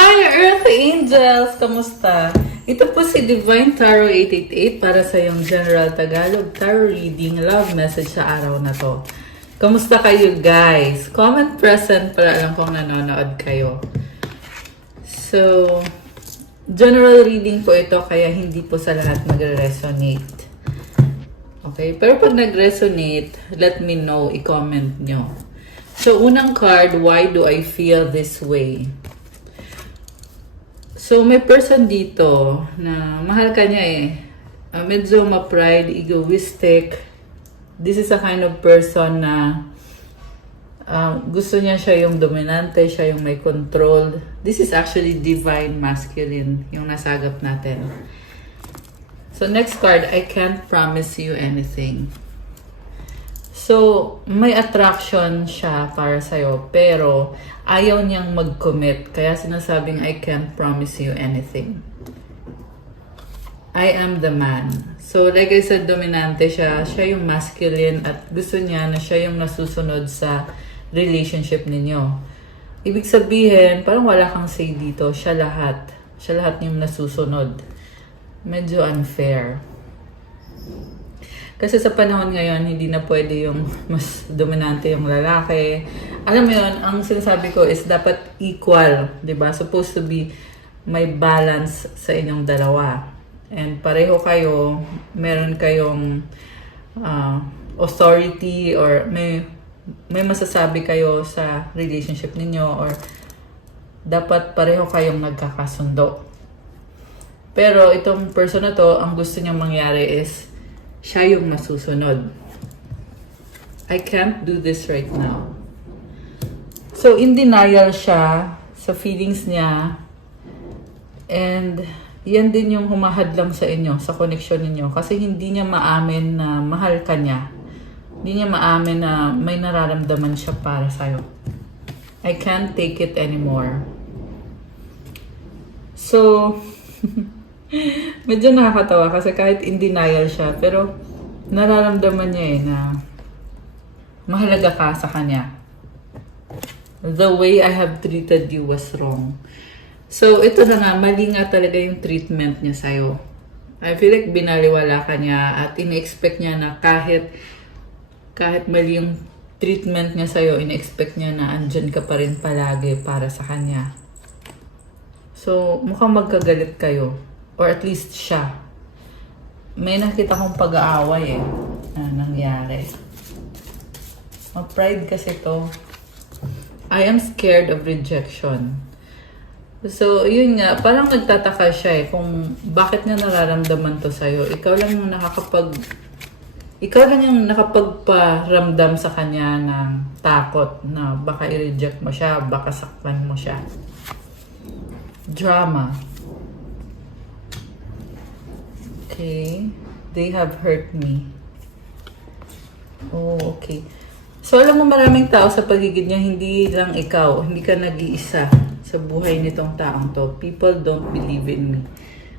Hi, Earth Angels! Kamusta? Ito po si Divine Tarot 888 para sa iyong General Tagalog Tarot Reading Love Message sa araw na to. Kamusta kayo guys? Comment present para alam kong nanonood kayo. So, general reading po ito kaya hindi po sa lahat mag-resonate. Okay? Pero pag nag-resonate, let me know, i-comment nyo. So, unang card, why do I feel this way? So, may person dito na mahal ka niya eh. Medyo ma-pride, egoistic. This is a kind of person na gusto niya siya yung dominante, siya yung may control. This is actually divine masculine, yung nasagap natin. So, next card, I can't promise you anything. So, may attraction siya para sa'yo, pero ayaw niyang mag-commit. Kaya sinasabing, I can't promise you anything. I am the man. So, like I said, dominante siya. Siya yung masculine at gusto niya na siya yung nasusunod sa relationship ninyo. Ibig sabihin, parang wala kang say dito. Siya lahat. Siya lahat yung nasusunod. Medyo unfair. Kasi sa panahon ngayon, hindi na pwede yung mas dominante yung lalaki. Alam mo yun, ang sinasabi ko is dapat equal, di ba? Supposed to be may balance sa inyong dalawa. And pareho kayo, meron kayong authority or may masasabi kayo sa relationship ninyo or dapat pareho kayong nagkakasundo. Pero itong person na to, ang gusto niyang mangyari is siya yung masusunod. I can't do this right now. So, in denial siya sa feelings niya. And, yan din yung humahadlang sa inyo, sa connection ninyo. Kasi hindi niya maamin na mahal ka niya. Hindi niya maamin na may nararamdaman siya para sa'yo. I can't take it anymore. So, medyo nakakatawa kasi kahit in denial siya, pero nararamdaman niya na mahalaga ka sa kanya. The way I have treated you was wrong. So, ito na nga, mali nga talaga yung treatment niya sa'yo. I feel like binaliwala ka niya at in-expect niya na kahit mali yung treatment niya sa'yo, in-expect niya na andyan ka pa rin palagi para sa kanya. So, mukhang magkagalit kayo. Or at least siya. May nakita kong pag-aaway eh. Na nangyari. Pride kasi to. I am scared of rejection. So, yun nga. Parang nagtataka siya eh. Kung bakit niya nararamdaman to sa'yo. Ikaw lang yung nakapagparamdam sa kanya ng takot na baka i-reject mo siya, baka saktan mo siya. Drama. Okay. They have hurt me. Oh, okay. So, alam mo maraming tao sa paligid niya, hindi lang ikaw. Hindi ka nag-iisa sa buhay nitong taong to. People don't believe in me.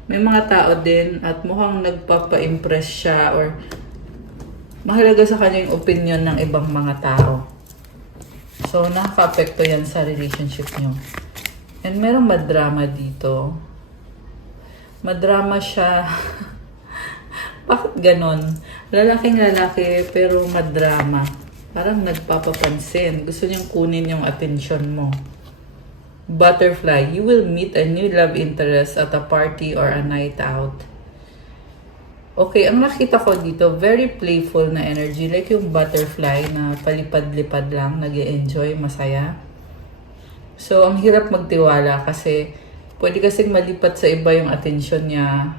May mga tao din at mukhang nagpapa-impress siya or mahalaga sa kanya yung opinion ng ibang mga tao. So, nakaka-apekto yan sa relationship niyo. And merong madrama dito. Madrama siya. Bakit ganon? Lalaking lalaki pero madrama. Parang nagpapapansin. Gusto niyang kunin yung atensyon mo. Butterfly. You will meet a new love interest at a party or a night out. Okay, ang nakita ko dito, very playful na energy. Like yung butterfly na palipad-lipad lang, nag-e-enjoy, masaya. So, ang hirap magtiwala kasi pwede kasing malipat sa iba yung atensyon niya.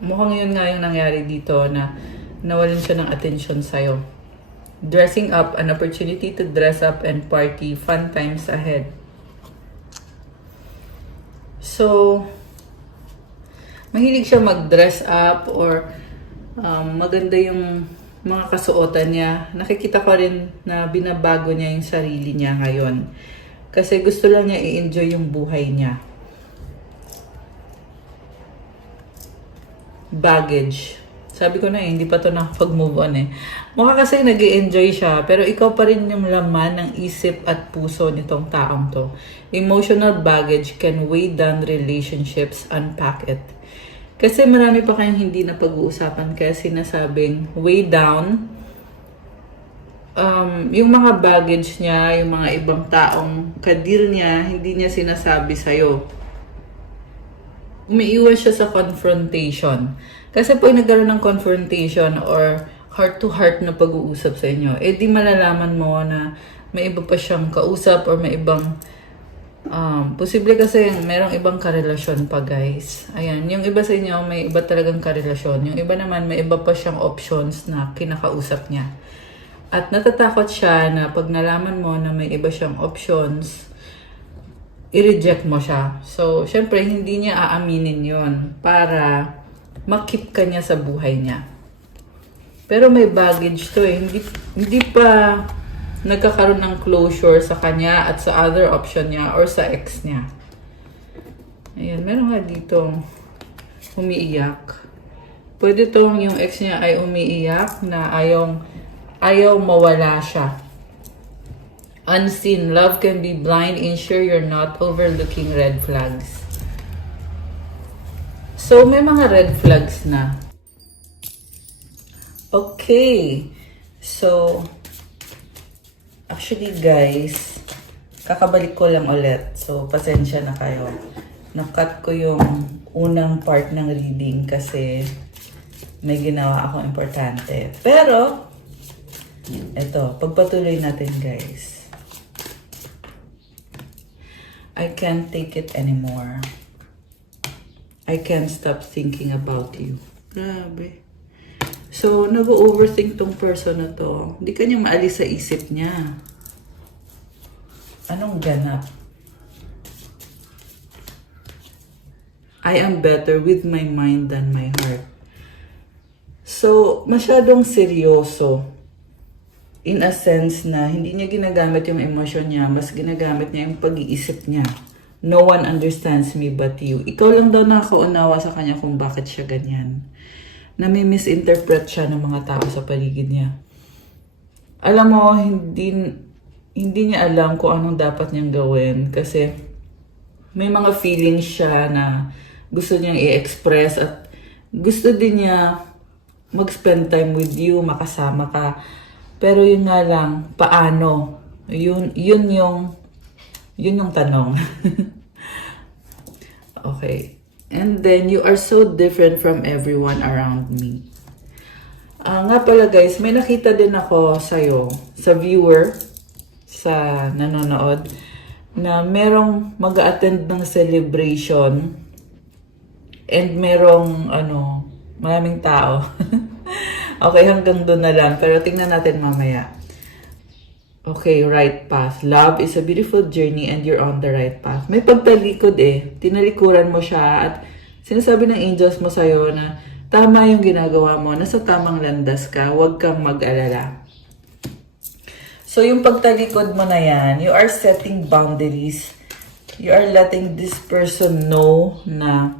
Mukhang yun nga yung nangyari dito na nawalan siya ng attention sa'yo. Dressing up, an opportunity to dress up and party, fun times ahead. So, mahilig siya mag-dress up or maganda yung mga kasuotan niya. Nakikita ko rin na binabago niya yung sarili niya ngayon. Kasi gusto lang niya i-enjoy yung buhay niya. Baggage. Sabi ko na hindi pa to nakapag-move on eh. Mukha kasi nag-i-enjoy siya, pero ikaw pa rin yung laman ng isip at puso nitong taong to. Emotional baggage can weigh down relationships, unpack it. Kasi marami pa kayong hindi na pag-uusapan kaya sinasabing weigh down. Yung mga baggage niya, yung mga ibang taong kadir niya, hindi niya sinasabi sa'yo. Umiiwas siya sa confrontation. Kasi pag nagkaroon ng confrontation or heart-to-heart na pag-uusap sa inyo, di malalaman mo na may iba pa siyang kausap or may ibang posible kasi merong ibang karelasyon pa guys. Ayan, yung iba sa inyo may iba talagang karelasyon. Yung iba naman may iba pa siyang options na kinakausap niya. At natatakot siya na pag nalaman mo na may iba siyang options, i-reject mo siya. So, syempre, hindi niya aaminin yon para makip ka niya sa buhay niya. Pero may baggage to eh. Hindi pa nagkakaroon ng closure sa kanya at sa other option niya or sa ex niya. Ayan, meron nga dito umiiyak. Pwede tong yung ex niya ay umiiyak na ayaw mawala siya. Unseen, love can be blind. Ensure you're not overlooking red flags. So, may mga red flags na. Okay. So, actually guys, kakabalik ko lang ulit. So, pasensya na kayo. Nakat ko yung unang part ng reading kasi may ginawa akong importante. Pero, eto, pagpatuloy natin guys. I can't take it anymore. I can't stop thinking about you. Grabe. So, nag-overthink tong person na to. Hindi kanya maalis sa isip niya. Anong ganap? I am better with my mind than my heart. So, masyadong seryoso. In a sense na hindi niya ginagamit yung emosyon niya, mas ginagamit niya yung pag-iisip niya. No one understands me but you. Ikaw lang daw nakakaunawa sa kanya kung bakit siya ganyan. Nami-misinterpret siya ng mga tao sa paligid niya. Alam mo, hindi niya alam kung anong dapat niyang gawin kasi may mga feelings siya na gusto niyang i-express at gusto din niya mag-spend time with you, makasama ka. Pero yun nga lang, paano? Yun yung tanong. Okay. And then, you are so different from everyone around me. Nga pala guys, may nakita din ako sa'yo, sa viewer, sa nanonood, na merong mag-attend ng celebration and merong, maraming tao. Okay, hanggang doon na lang. Pero tingnan natin mamaya. Okay, right path. Love is a beautiful journey and you're on the right path. May pagtalikod eh. Tinalikuran mo siya at sinasabi ng angels mo sa'yo na tama yung ginagawa mo. Nasa tamang landas ka. Huwag kang mag-alala. So, yung pagtalikod mo na yan, you are setting boundaries. You are letting this person know na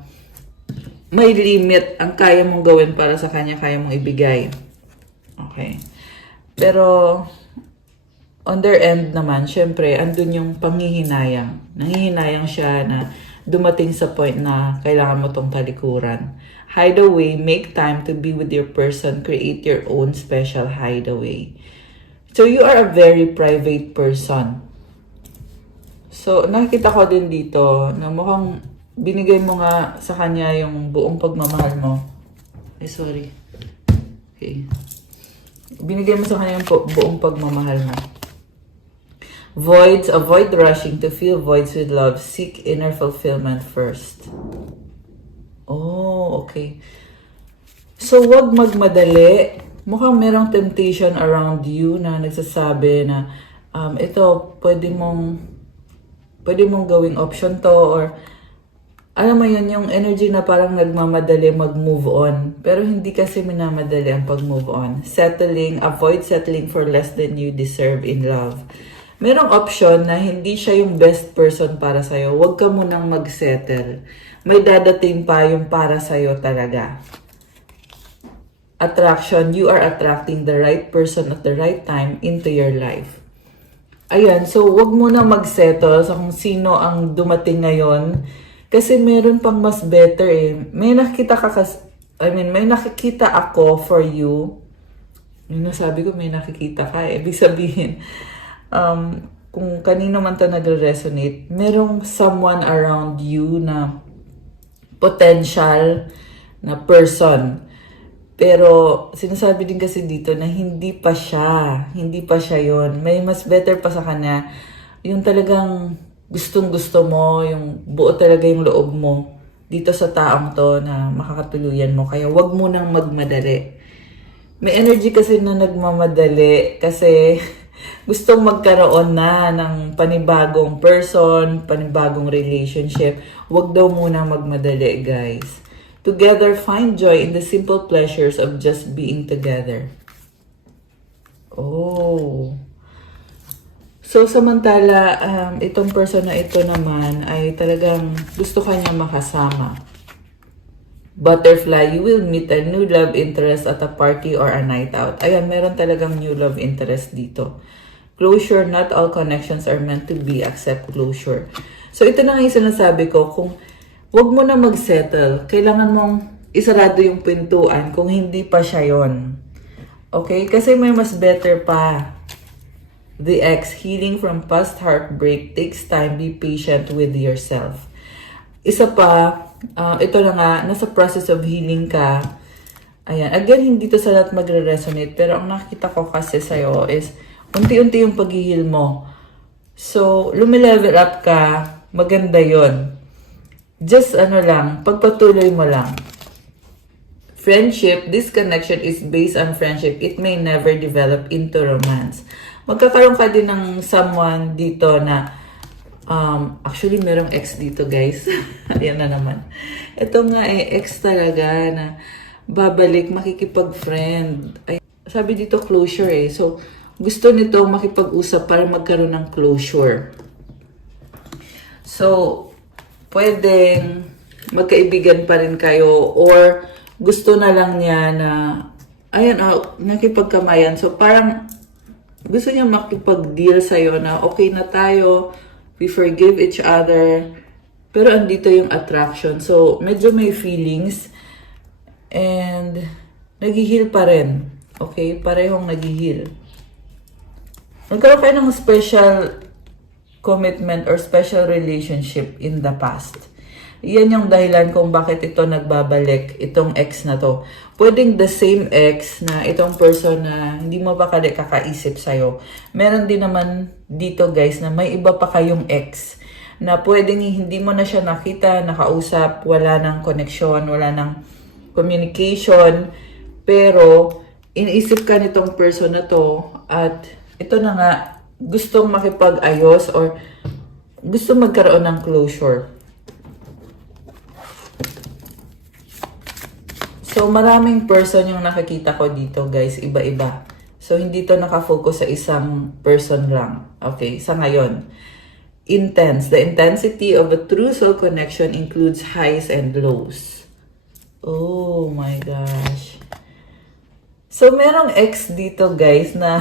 may limit ang kaya mong gawin para sa kanya, kaya mong ibigay. Okay. Pero, on their end naman, syempre, andun yung panghihinayang. Nanghihinayang siya na dumating sa point na kailangan mo tong talikuran. Hideaway, make time to be with your person. Create your own special hideaway. So, you are a very private person. So, nakikita ko din dito na mukhang binigay mo nga sa kanya yung buong pagmamahal mo. Ay, sorry. Okay. Binigay mo sa kanya yung buong pagmamahal mo. Voids, avoid rushing to fill voids with love. Seek inner fulfillment first. Oh, okay. So, wag magmadali. Mukhang merong temptation around you na nagsasabi na ito, pwede mong gawing option to or alam mo yun, yung energy na parang nagmamadali mag-move on. Pero hindi kasi minamadali ang pag-move on. Avoid settling for less than you deserve in love. Merong option na hindi siya yung best person para sa'yo. Huwag ka munang mag-settle. May dadating pa yung para sa'yo talaga. attraction, you are attracting the right person at the right time into your life. Ayan, so wag mo na mag-settle sa kung sino ang dumating ngayon kasi meron pang mas better eh. May nakikita may nakikita ako for you. Yung nasabi ko, may nakikita ka eh. Ibig sabihin, kung kanino man to nagre-resonate, merong someone around you na potential na person. Pero, sinasabi din kasi dito na hindi pa siya yon. May mas better pa sa kanya. Yung talagang gustong-gusto mo, yung buo talaga yung loob mo dito sa taong to na makakatuluyan mo. Kaya wag mo nang magmadali. May energy kasi na nagmamadali kasi gustong magkaroon na ng panibagong person, panibagong relationship. Wag daw muna magmadali, guys. Together, find joy in the simple pleasures of just being together. Oh. So, samantala, itong person na ito naman ay talagang gusto kanya makasama. Butterfly, you will meet a new love interest at a party or a night out. Ayan, meron talagang new love interest dito. Closure, not all connections are meant to be, accept closure. So, ito na nga yung sinasabi ko, kung wag mo na mag-settle. Kailangan mong isarado yung pintuan kung hindi pa siya yon. Okay? Kasi may mas better pa. The ex, healing from past heartbreak takes time. Be patient with yourself. Isa pa, ito na nga, nasa process of healing ka. Ayan. Again, hindi to sa lahat magre-resonate. Pero ang nakikita ko kasi sa'yo is, unti-unti yung pag-heal mo. So, lumilevel up ka, maganda yon. Just pagpatuloy mo lang. Friendship, this connection is based on friendship. It may never develop into romance. Magkakaroon ka din ng someone dito na, actually merong ex dito, guys. Ayan na naman. Ito nga ex talaga na babalik, makikipag-friend. Ay, sabi dito closure eh. So, gusto nito makipag-usap para magkaroon ng closure. So, pwedeng magkaibigan pa rin kayo or gusto na lang niya na, nakipagkamayan. So, parang gusto niya makipag-deal sa'yo na okay na tayo, we forgive each other, pero andito yung attraction. So, medyo may feelings and nag-heal pa rin. Okay? Parehong nag-heal. Nagkaroon kayo ng special commitment or special relationship in the past. Yan yung dahilan kung bakit ito nagbabalik, itong ex na to. Pwedeng the same ex na itong person na hindi mo pa kakaisip sa'yo. Meron din naman dito, guys, na may iba pa kayong ex na pwedeng hindi mo na siya nakita, nakausap, wala ng connection, wala ng communication, pero iniisip ka nitong person na to at ito na nga, gustong makipag-ayos or gusto magkaroon ng closure. So, maraming person yung nakikita ko dito, guys. Iba-iba. So, hindi to nakafocus sa isang person lang. Okay? Sa ngayon. Intense. The intensity of a true soul connection includes highs and lows. Oh my gosh. So, merong ex dito, guys, na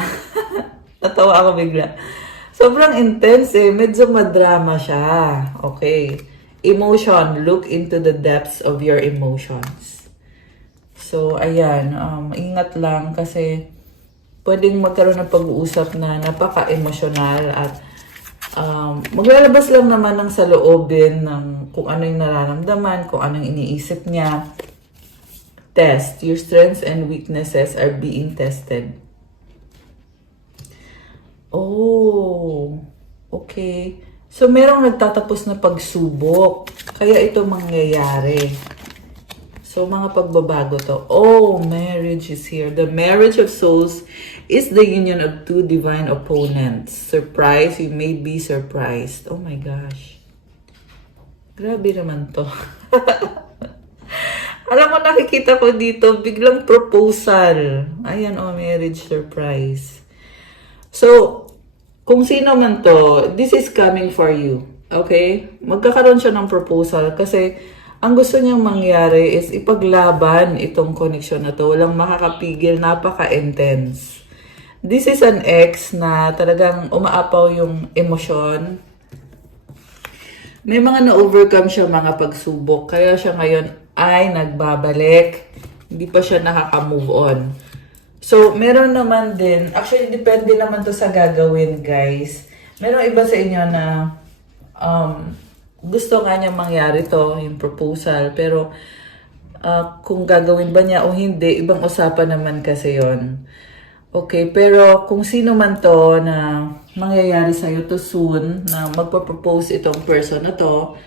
natawa ako bigla. Sobrang intense eh. Medyo madrama siya. Okay. Emotion. Look into the depths of your emotions. So, ayan. Ingat lang kasi pwedeng magkaroon ng pag-uusap na napaka-emosyonal at maglalabas lang naman ng saloobin ng kung ano yung nararamdaman, kung anong iniisip niya. Test. Your strengths and weaknesses are being tested. Oh, okay. So, merong nagtatapos na pagsubok. Kaya ito mangyayari. So, mga pagbabago to. Oh, marriage is here. The marriage of souls is the union of two divine opponents. Surprise, you may be surprised. Oh my gosh. Grabe naman to. Alam mo, nakikita ko dito, biglang proposal. Ayan, oh, marriage surprise. So, kung sino man to, this is coming for you. Okay? Magkakaroon siya ng proposal kasi Ang gusto niyang mangyari is ipaglaban itong connection na to. Walang makakapigil, napaka-intense. This is an ex na talagang umaapaw yung emosyon. May mga na-overcome siya mga pagsubok. Kaya siya ngayon ay nagbabalik. Hindi pa siya nakaka-move on. So, meron naman din, actually, depende naman to sa gagawin, guys. Meron iba sa inyo na gusto nga niya mangyari to, yung proposal. Pero, kung gagawin ba niya o hindi, ibang usapan naman kasi yon. Okay, pero kung sino man to na mangyayari sa'yo to soon, na magpa-propose itong person na to,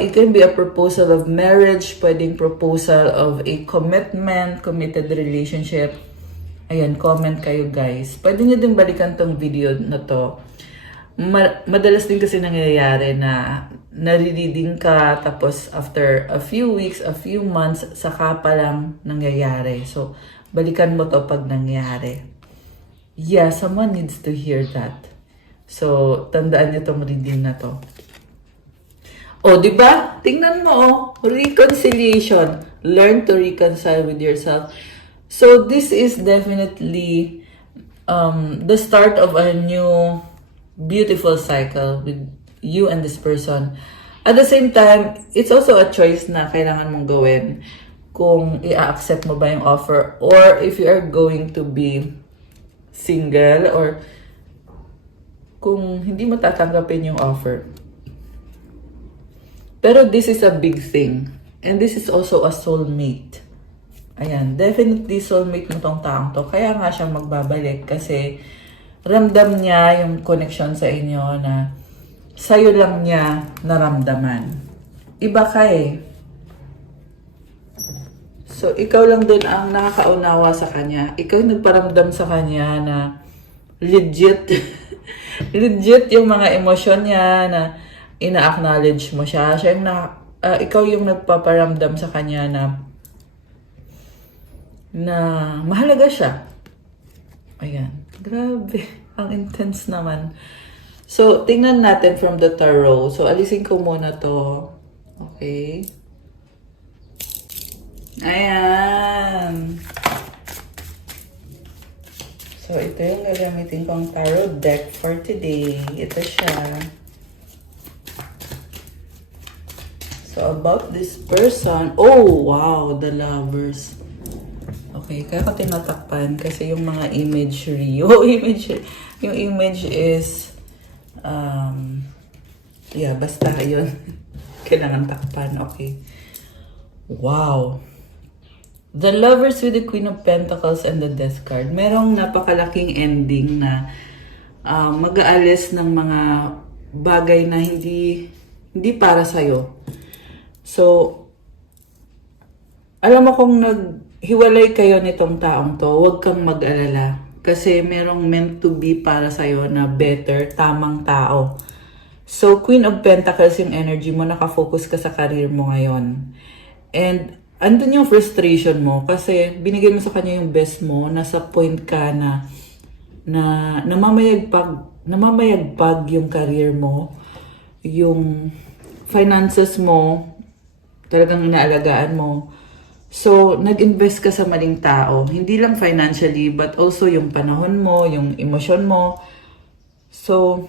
it can be a proposal of marriage, pwedeng proposal of a commitment, committed relationship. Ayan, comment kayo guys. Pwede nyo din balikan tong video na to. Madalas din kasi nangyayari na nare-reading ka, tapos after a few weeks, a few months, saka pa lang nangyayari. So, balikan mo to pag nangyari. Yeah, someone needs to hear that. So, tandaan nyo tong reading na to. O, di ba? Tingnan mo, oh. Reconciliation. Learn to reconcile with yourself. So, this is definitely the start of a new beautiful cycle with you and this person. At the same time, it's also a choice na kailangan mong gawin kung i-accept mo ba yung offer or if you are going to be single or kung hindi mo tatanggapin yung offer. Pero this is a big thing. And this is also a soulmate. Ayan, definitely soulmate mo tong taong to. Kaya nga siya magbabalik kasi ramdam niya yung connection sa inyo na sa'yo lang niya naramdaman. Iba ka eh. So, ikaw lang din ang nakakaunawa sa kanya. Ikaw yung nagparamdam sa kanya na legit. Legit yung mga emosyon niya na ina-acknowledge mo siya. Siya yung ikaw yung nagpaparamdam sa kanya na mahalaga siya. Ayan. Grabe. Ang intense naman. So, tingnan natin from the tarot. So, alisin ko muna to. Okay. Ayan. So, ito yung gagamitin kong tarot deck for today. Ito siya. So, about this person. Oh, wow. The Lovers. Okay, kaya ko tinatakpan kasi yung mga imagery. Yung image is, yeah, basta yun. Kailangan takpan. Okay. Wow. The Lovers with the Queen of Pentacles and the Death card. Merong napakalaking ending na mag-aalis ng mga bagay na hindi para sa'yo. So, alam mo kung naghiwalay kayo nitong taong to, huwag kang mag-alala. Kasi merong meant to be para sa'yo na better, tamang tao. So, Queen of Pentacles yung energy mo, nakafocus ka sa career mo ngayon. And, andun yung frustration mo kasi binigay mo sa kanya yung best mo, nasa point ka na namamayagpag yung career mo, yung finances mo, talagang inaalagaan mo. So, nag-invest ka sa maling tao. Hindi lang financially, but also yung panahon mo, yung emosyon mo. So,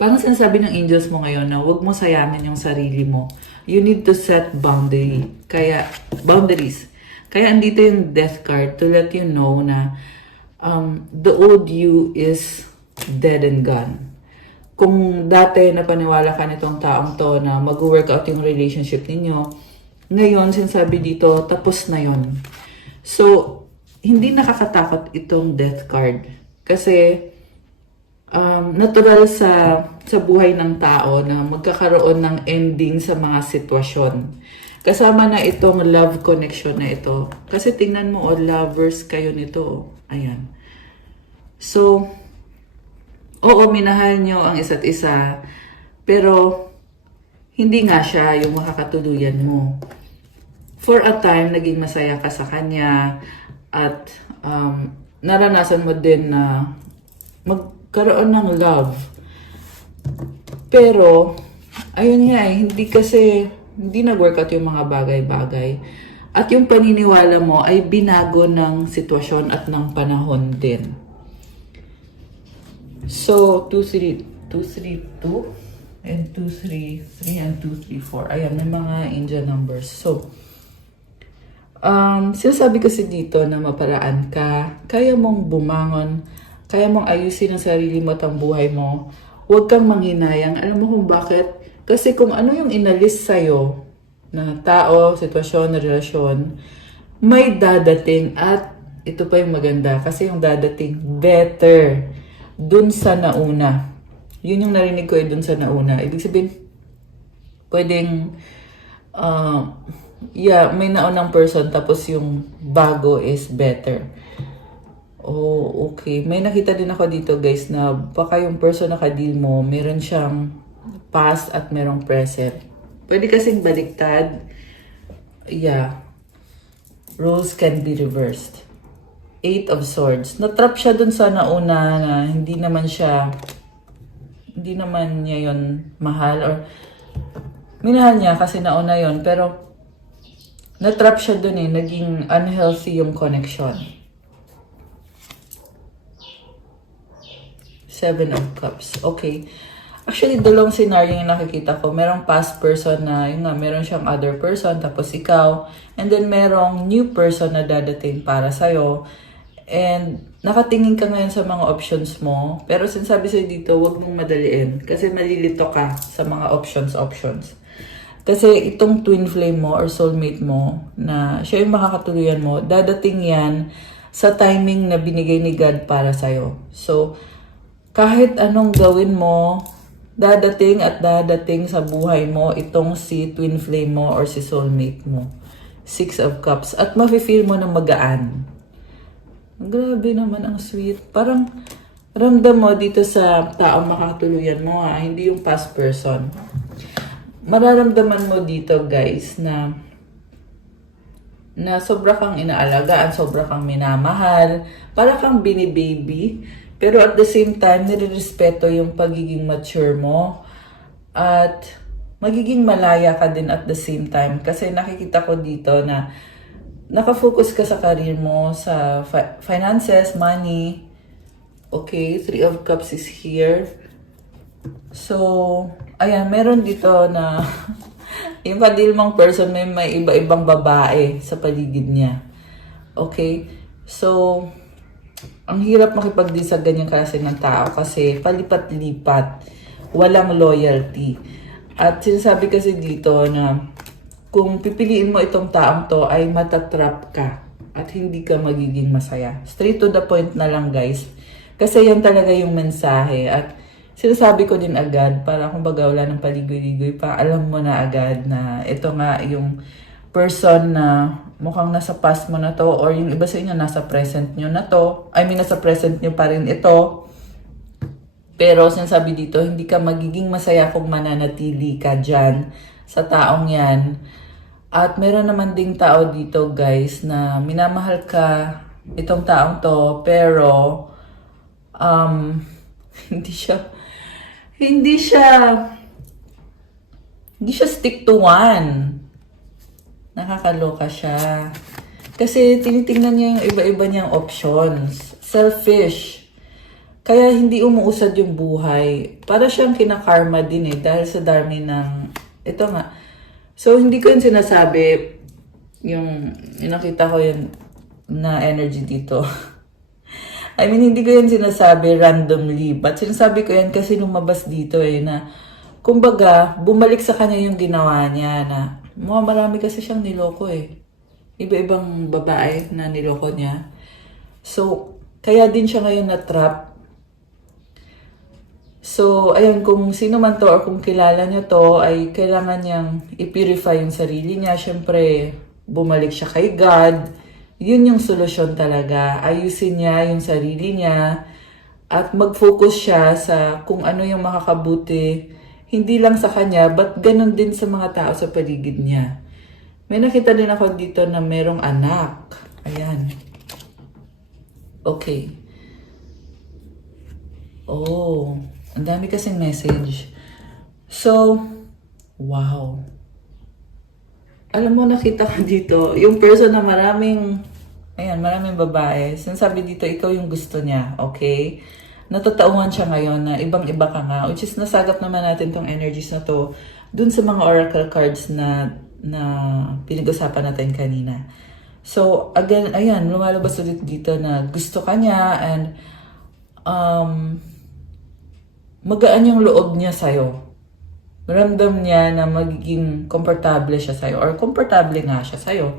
parang sinasabi ng angels mo ngayon na huwag mo sayangin yung sarili mo. You need to set boundaries. Kaya andito yung Death card to let you know na the old you is dead and gone. Kung dati napaniwala ka nitong taong to na mag-work out yung relationship ninyo, ngayon, sinasabi dito, tapos na yon. So, hindi nakakatakot itong Death card. Kasi, natural sa buhay ng tao na magkakaroon ng ending sa mga sitwasyon. Kasama na itong love connection na ito. Kasi tingnan mo, lovers kayo nito. Ayan. So, oo, minahal nyo ang isa't isa. Pero, hindi nga siya yung makakatuluyan mo. For a time, naging masaya ka sa kanya. At naranasan mo din na magkaroon ng love. Pero, ayun nga hindi kasi hindi nag-workout yung mga bagay-bagay. At yung paniniwala mo ay binago ng sitwasyon at ng panahon din. So, 2, 3, 2 and 2, 3, 3 and 2, 3, 4. Ayan, may mga angel numbers. So, sinasabi kasi dito na maparaan ka, kaya mong bumangon, kaya mong ayusin ang sarili mo at ang buhay mo. Huwag kang manghinayang. Alam mo kung bakit? Kasi kung ano yung inalis sa'yo, na tao, sitwasyon, relasyon, may dadating at ito pa yung maganda kasi yung dadating better dun sa nauna. Yun yung narinig ko dun sa nauna. Ibig sabihin, pwedeng may naunang person tapos yung bago is better. Oh, okay. May nakita din ako dito guys na baka yung person na ka-deal mo, meron siyang past at merong present. Pwede kasing baliktad. Yeah. Roles can be reversed. 8 of Swords. Natrap siya dun sa nauna na hindi naman niya yon mahal or minahal niya kasi nauna yon pero natrap siya dun naging unhealthy yung connection. 7 of Cups. Okay. Actually, dalawang scenario yung nakikita ko. Merong past person na, yun nga, meron siyang other person, tapos ikaw. And then, merong new person na dadating para sa'yo. And, nakatingin ka ngayon sa mga options mo. Pero, sinasabi sa'yo dito, huwag mong madaliin. Kasi malilito ka sa mga options. Kasi, itong twin flame mo or soulmate mo, na siya yung makakatuluyan mo, dadating yan sa timing na binigay ni God para sa'yo. So, kahit anong gawin mo, dadating at dadating sa buhay mo itong si twin flame mo or si soulmate mo. 6 of Cups. At mafe-feel mo na magaan. Grabe naman, ang sweet. Parang ramdam mo dito sa taong makatuluyan mo hindi yung past person. Mararamdaman mo dito guys na sobra kang inaalagaan, sobra kang minamahal, para kang binibaby. Pero at the same time, nire-respeto yung pagiging mature mo. At magiging malaya ka din at the same time. Kasi nakikita ko dito na nakafocus ka sa career mo, sa finances, money. Okay, 3 of Cups is here. So, ayan, meron dito na yung ka-deal mong person may iba-ibang babae sa paligid niya. Okay, so ang hirap makipag-deal sa ganyang klase ng tao kasi palipat-lipat, walang loyalty. At sinasabi kasi dito na kung pipiliin mo itong taong to ay matatrap ka at hindi ka magiging masaya. Straight to the point na lang guys. Kasi yan talaga yung mensahe at sinasabi ko din agad para kumbaga wala ng paligoy-ligoy pa, alam mo na agad na ito nga yung person na mukhang nasa past mo na to or yung iba sa inyo nasa present nyo na to. I mean, nasa present nyo pa rin ito. Pero sinasabi dito, hindi ka magiging masaya kung mananatili ka dyan sa taong yan. At meron naman ding tao dito guys na minamahal ka itong taong to pero hindi siya stick to one. Nakakaloka siya. Kasi tinitingnan niya yung iba-iba niyang options. Selfish. Kaya hindi umuusad yung buhay. Para siyang kinakarma din dahil sa dami ng... Ito nga. So, hindi ko yun sinasabi. Yung nakita ko yun na energy dito. I mean, hindi ko yun sinasabi randomly. But sinasabi ko yan kasi lumabas dito na kumbaga, bumalik sa kanya yung ginawa niya na marami kasi siyang niloko Iba-ibang babae na niloko niya. So, kaya din siya ngayon na-trap. So, ayun, kung sino man to or kung kilala niya to, ay kailangan niyang i-purify yung sarili niya. Siyempre, bumalik siya kay God. Yun yung solusyon talaga. Ayusin niya yung sarili niya at mag-focus siya sa kung ano yung makakabuti hindi lang sa kanya, but ganun din sa mga tao sa paligid niya. May nakita din ako dito na merong anak. Ayan. Okay. Oh, ang dami kasing message. So, wow. Alam mo, nakita ko dito, yung person na maraming babae. Sinasabi dito, ikaw yung gusto niya, okay? Natutauhan siya ngayon na ibang-iba ka nga, which is nasagap naman natin tong energies na to dun sa mga oracle cards na pinag-usapan natin kanina. So, again, ayan, lumalabas ulit dito na gusto ka niya and magaan yung loob niya sa'yo. Ramdam niya na magiging komportable siya sa'yo or komportable nga siya sa'yo.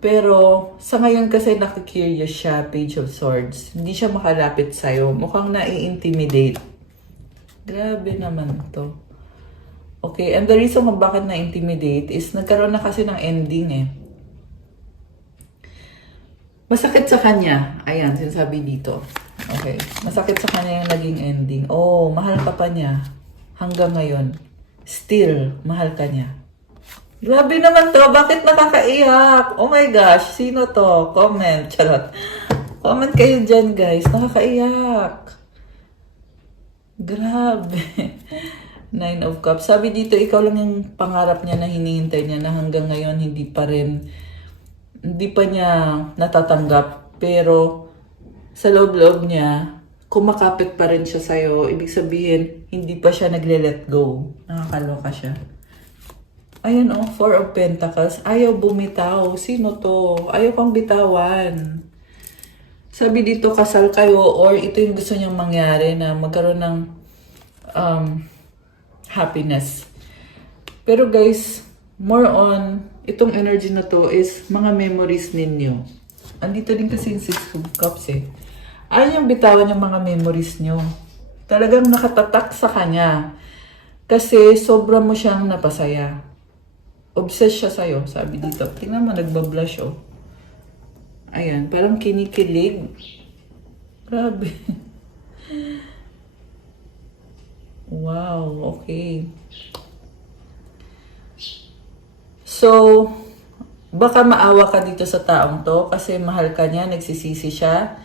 Pero sa ngayon kasi nakikurious siya, Page of Swords. Hindi siya makalapit sa'yo. Mukhang nai-intimidate. Grabe naman to. Okay, and the reason kung bakit na-intimidate is nagkaroon na kasi ng ending eh. Masakit sa kanya. Ayan, sinasabi dito. Okay, masakit sa kanya yung naging ending. Oh, mahal ka pa niya. Hanggang ngayon. Still, mahal ka niya. Grabe naman to. Bakit nakakaiyak? Oh my gosh. Sino to? Comment. Charot. Comment kayo dyan, guys. Nakakaiyak. Grabe. 9 of Cups. Sabi dito, ikaw lang yung pangarap niya na hinihintay niya na hanggang ngayon hindi pa niya natatanggap. Pero sa loob-loob niya, kumakapit pa rin siya sa'yo. Ibig sabihin, hindi pa siya nagle-let go. Nakakaloka siya. Ayan oh, 4 of Pentacles. Ayaw bumitaw. Sino to? Ayaw kang bitawan. Sabi dito, kasal kayo or ito yung gusto niyang mangyari na magkaroon ng happiness. Pero guys, more on, itong energy na to is mga memories ninyo. Andito din kasi yung 6 of Cups eh. Ayaw niyang bitawan yung mga memories niyo. Talagang nakatatak sa kanya. Kasi sobra mo siyang napasaya. Obsessed siya sa'yo, sabi dito. Tingnan mo, nagbablush, oh. Ayan, parang kinikilig. Grabe. Wow, okay. So, baka maawa ka dito sa taong to kasi mahal ka niya, nagsisisi siya.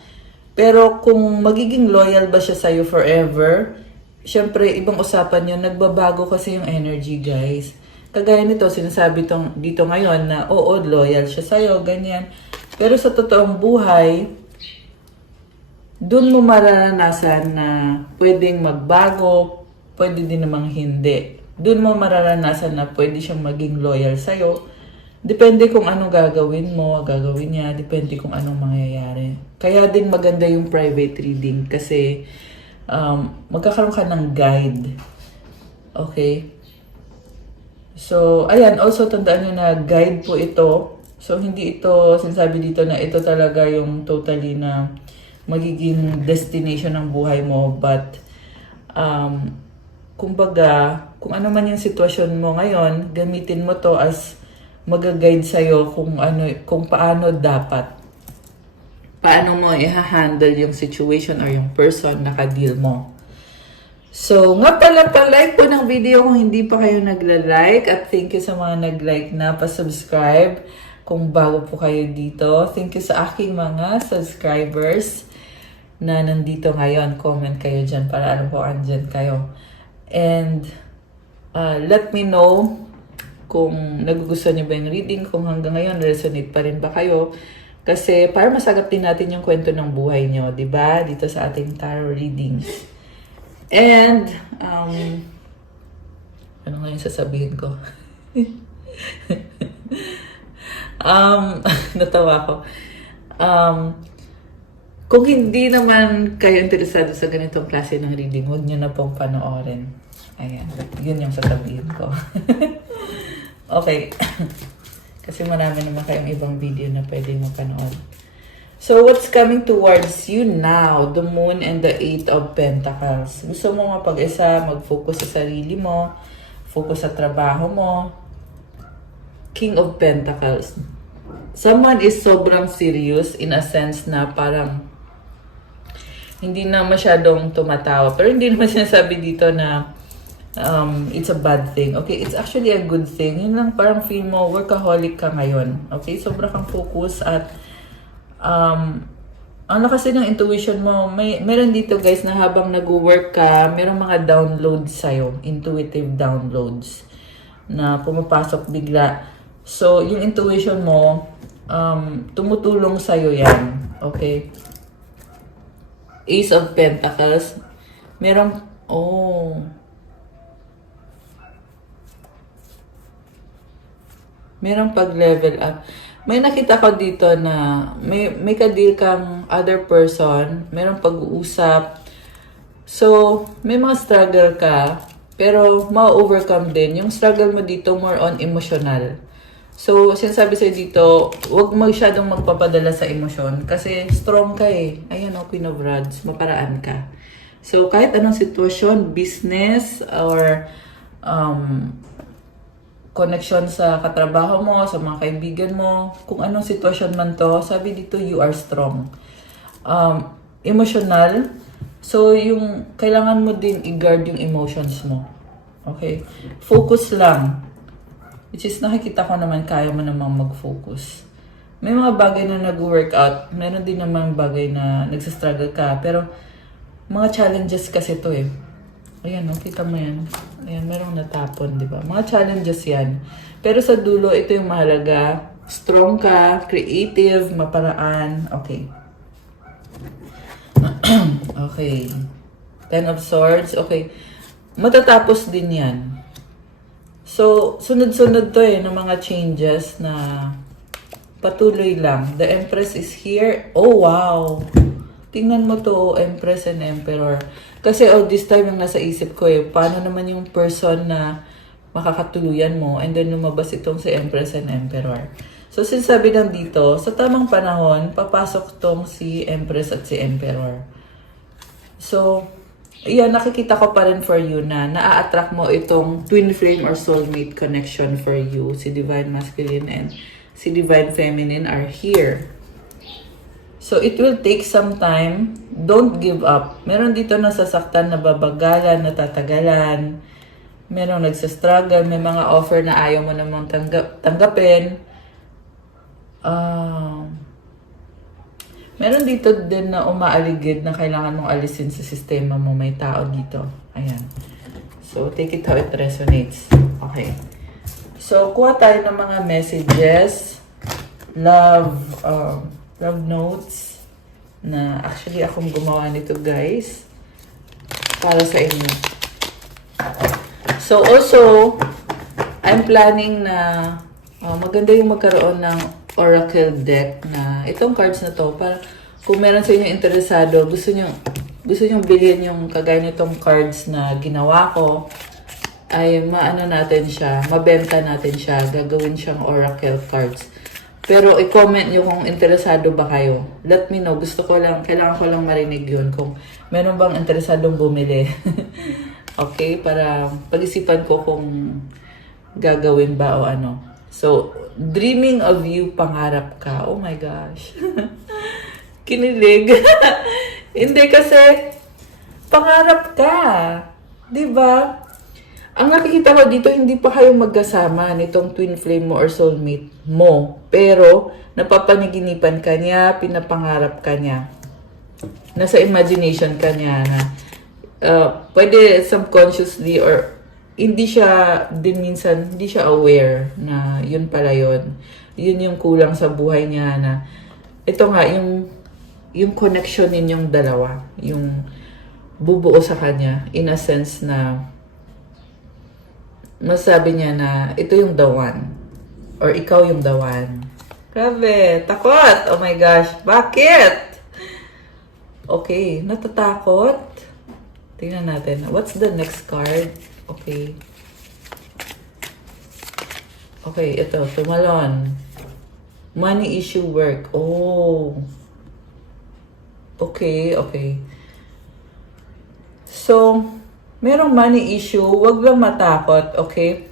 Pero kung magiging loyal ba siya sa'yo forever, syempre, ibang usapan yun. Nagbabago kasi yung energy, guys. Kagaya nito, sinasabi dito ngayon na oo, loyal siya sa'yo, ganyan. Pero sa totoong buhay, dun mo mararanasan na pwedeng magbago, pwede din namang hindi. Dun mo mararanasan na pwede siyang maging loyal sa'yo. Depende kung anong gagawin mo, gagawin niya, depende kung anong mangyayari. Kaya din maganda yung private reading kasi magkakaroon ka ng guide. Okay? So, ayan, also tandaan nyo na guide po ito. So, hindi ito, sinasabi dito na ito talaga yung totally na magiging destination ng buhay mo. But, kumbaga, kung ano man yung sitwasyon mo ngayon, gamitin mo to as mag-guide sa'yo kung paano dapat. Paano mo i-handle yung situation or yung person na ka-deal mo. So, nga pala, pa-like po ng video kung hindi pa kayo nagla-like. At thank you sa mga nag-like na, pa-subscribe kung bago po kayo dito. Thank you sa aking mga subscribers na nandito ngayon. Comment kayo dyan para alam po andyan kayo. And let me know kung nagugustuhan niyo ba yung reading, kung hanggang ngayon resonate pa rin ba kayo. Kasi para masagap din natin yung kwento ng buhay nyo, di ba? Dito sa ating tarot readings. And, ano nga yung sasabihin ko? Natawa ko. Kung hindi naman kayo interesado sa ganitong klase ng reading, huwag nyo na pong panoorin. Ayan, yun yung sasabihin ko. Okay. Kasi marami naman kayong ibang video na pwede mapanood. So, what's coming towards you now? The Moon and the 8 of Pentacles. Gusto mo mapag-isa, mag-focus sa sarili mo, focus sa trabaho mo. King of Pentacles. Someone is sobrang serious in a sense na parang hindi na masyadong tumatawa. Pero hindi naman sinasabi dito na it's a bad thing. Okay, it's actually a good thing. Yun lang, parang feel mo, workaholic ka ngayon. Okay, sobra kang focus at ano kasi ng intuition mo, meron dito guys na habang nag-work ka, meron mga downloads sa'yo, intuitive downloads na pumapasok bigla. So, yung intuition mo, tumutulong sa'yo yan. Okay? Ace of Pentacles. Merong, merong pag-level up. May nakita ko dito na may ka-deal kang other person, merong pag-uusap. So, may mga struggle ka, pero ma-overcome din. Yung struggle mo dito more on emotional. So, sinasabi sa'yo dito, huwag masyadong magpapadala sa emosyon kasi strong ka eh. Ayan o, Queen of Rods, maparaan ka. So, kahit anong sitwasyon, business, or connection sa katrabaho mo, sa mga kaibigan mo, kung anong sitwasyon man to, sabi dito, you are strong. Emotional, so yung kailangan mo din i-guard yung emotions mo. Okay? Focus lang. Which is, nakikita ko naman, kaya mo namang mag-focus. May mga bagay na nag-workout. Meron din naman bagay na nagsastruggle ka. Pero, mga challenges kasi to eh. Ayan, kita mo yan. Ayan, merong natapon, di ba? Mga challenges yan. Pero sa dulo, ito yung mahalaga. Strong ka, creative, maparaan. Okay. Okay. Ten of Swords. Okay. Matatapos din yan. So, sunod-sunod to eh, ng mga changes na patuloy lang. The Empress is here. Oh, wow! Tingnan mo to, Empress and Emperor. Kasi all this time yung nasa isip ko eh, paano naman yung person na makakatuluyan mo and then lumabas itong si Empress and Emperor. So, sinasabi lang dito, sa tamang panahon, papasok tong si Empress at si Emperor. So, yan, nakikita ko pa rin for you na naa-attract mo itong twin flame or soulmate connection for you. Si Divine Masculine and si Divine Feminine are here. So, it will take some time. Don't give up. Meron dito nasasaktan, nababagalan, natatagalan. Meron nagsastruggle, may mga offer na ayaw mo namang tanggapin. Meron dito din na umaaligid na kailangan mong alisin sa sistema mo. May tao dito. Ayan. So, take it how it resonates. Okay. So, kuha tayo ng mga messages. Love notes. Na actually, akong gumawa nito, guys. Para sa inyo. So, also, I'm planning na maganda yung magkaroon ng Oracle deck na itong cards na to para kung meron sa inyo interesado, gusto nyo bilhin yung kagaya nitong cards na ginawa ko, ay maano natin siya, mabenta natin siya, gagawin siyang Oracle cards. Pero i-comment nyo kung interesado ba kayo. Let me know. Kailangan ko lang marinig yun kung meron bang interesadong bumili. Okay? Para pag-isipan ko kung gagawin ba o ano. So, dreaming of you, pangarap ka. Oh my gosh. Kinilig. Hindi kasi, pangarap ka. Diba? Ang nakikita ko dito, hindi pa kayo magkasama nitong twin flame mo or soulmate mo. Pero, napapanaginipan ka niya, pinapangarap ka niya. Nasa imagination ka niya na pwede subconsciously or hindi siya din minsan, hindi siya aware na yun pala yun. Yun yung kulang sa buhay niya na ito nga, yung connection ninyong dalawa, yung bubuo sa kanya in a sense na masabi niya na ito yung the one or ikaw yung the one. Grabe, takot! Oh my gosh, bakit? Okay, natatakot? Tingnan natin. What's the next card? Okay. Okay, ito. Tumalon. Money issue work. Oh. Okay, okay. So, merong money issue. Wag lang matakot, okay?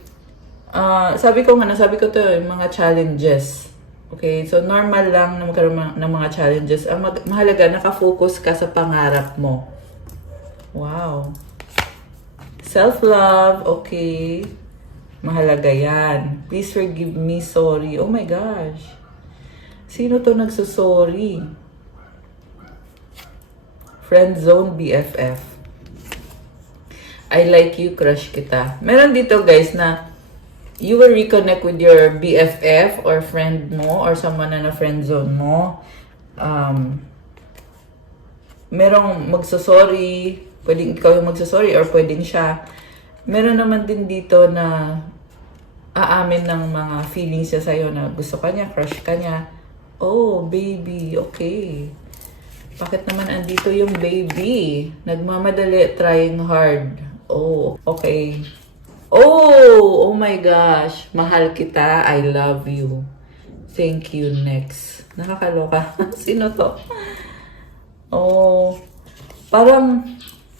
Sabi ko to, yung mga challenges. Okay, so normal lang na magkaroon ng mga challenges. Ang mahalaga, nakafocus ka sa pangarap mo. Wow. Self-love, okay. Mahalaga yan. Please forgive me, sorry. Oh my gosh. Sino to nagsasorry? Friend zone, BFF. I like you, crush kita. Meron dito guys na you will reconnect with your BFF or friend mo or someone na friend zone mo. Merong magsasorry, pwedeng ikaw yung magsasorry or pwedeng siya. Meron naman din dito na aamin ng mga feelings niya sa'yo na gusto ka niya, crush ka niya. Oh, baby, okay. Bakit naman andito yung baby? Nagmamadali, trying hard. Oh, okay. Oh my gosh. Mahal kita. I love you. Thank you. Next. Nakakaloka. Sino to? Oh, parang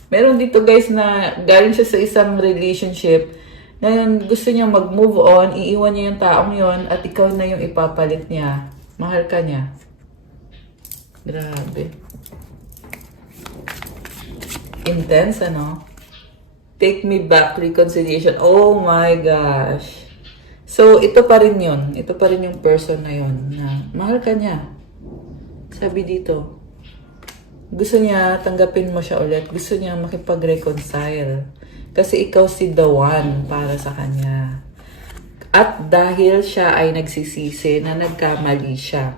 meron dito guys na galing siya sa isang relationship. Ngayon, gusto niya mag-move on, iiwan niya yung taong yon at ikaw na yung ipapalit niya. Mahal ka niya. Grabe. Intense, ano? Take me back, reconciliation. Oh my gosh. So, ito pa rin yun. Ito pa rin yung person na yun na mahal ka niya. Sabi dito. Gusto niya, tanggapin mo siya ulit. Gusto niya makipag-reconcile. Kasi ikaw si the one para sa kanya. At dahil siya ay nagsisisi na nagkamali siya